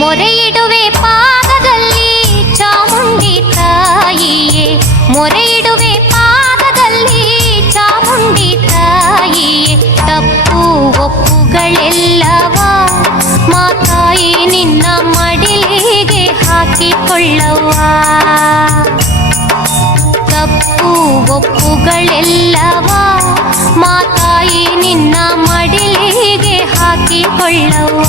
ಮೊರೆಯಿಡುವೆ ಪಾದದಲ್ಲಿ ಚಾಮುಂಡಿ ತಾಯಿಯೇ, ಮೊರೆಯಿಡುವೆ ಪಾದದಲ್ಲಿ ಚಾಮುಂಡಿ ತಾಯಿಯೇ. ತಪ್ಪು ಒಪ್ಪುಗಳೆಲ್ಲವ ಮಾತಾಯಿ ನಿನ್ನ ಮಡಿಲಿಗೆ ಹಾಕಿಕೊಳ್ಳವ್ವ. ತಪ್ಪು ಒಪ್ಪುಗಳೆಲ್ಲವ ಮಾತಾಯಿ ನಿನ್ನ ಮಡಿಲಿಗೆ ಹಾಕಿಕೊಳ್ಳವ್ವ.